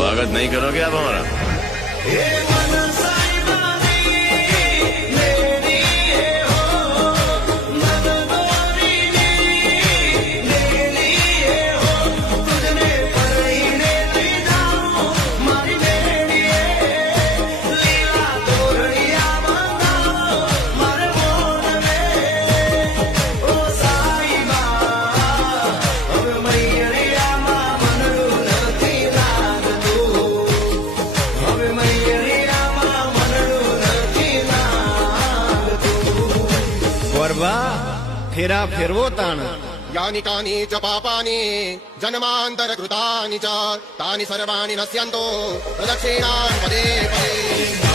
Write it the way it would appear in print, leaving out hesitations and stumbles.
स्वागत नहीं करोगे आप हमारा? फेरा फेरवो ताण यानि कानि च पापानि जन्मान्तरकृतानि च तानि सर्वाणि नश्यन्तो प्रदक्षिणान् पदे पदे।